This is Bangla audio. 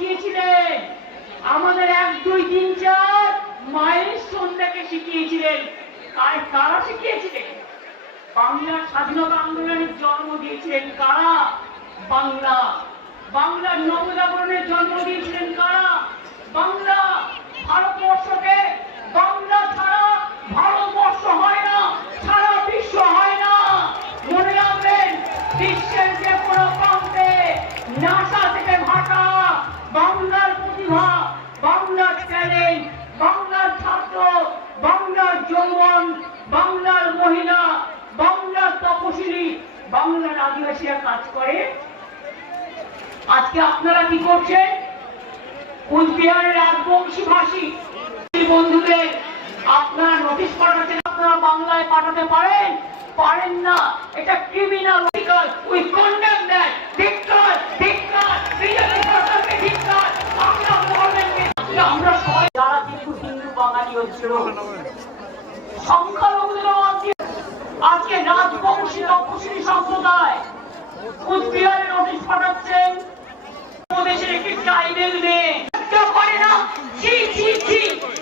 শিখিয়েছিলেন, আমাদের 1 2 3 4 মাইল সন্ধ্যাকে শিখিয়েছিলেন। কারা শিখিয়েছিলেন? বাংলার স্বাধীনতা আন্দোলনের জন্ম দিয়েছিলেন কারা? বাংলা। বাংলার নবজাগরণের জন্ম দিয়েছিলেন কারা? বাংলা। ভারতবর্ষকে বাংলা ছাড়া ভারতবর্ষ হয় না, সারা বিশ্ব হয় না। মনে রাখবেন, বিশ্বের যে কোনো প্রান্তে নাসা থেকে ভাটা বাংলার প্রতিভা, বাংলার ট্যালেন্ট, বাংলার ছাত্র, বাংলার যৌবন, বাংলার মহিলা, বাংলার তপশিলি, বাংলার আদিবাসীরা কাজ করে। আজকে আপনারা কি করছেন? কুচবিহারের রাজবংশী ভাষী বন্ধুদের আপনারা নোটিশ পাঠাচ্ছেন, আপনারা বাংলায় পাঠাতে পারেন? পারেন না। এটা ক্রিমিনাল। We condemn that. ধিক্কার, ধিক্কার, বিজেপি সরকারকে ধিক্কার, বাংলা গভর্নমেন্টকে। আমরা সবাই যারা কিন্তু হিন্দু বাঙালি হচ্ছিল, সংখ্যালঘুদের মধ্যে আজকে রাজবংশী তপশিলি সম্প্রদায় কুচবিহারে নোটিশ পাঠাচ্ছেন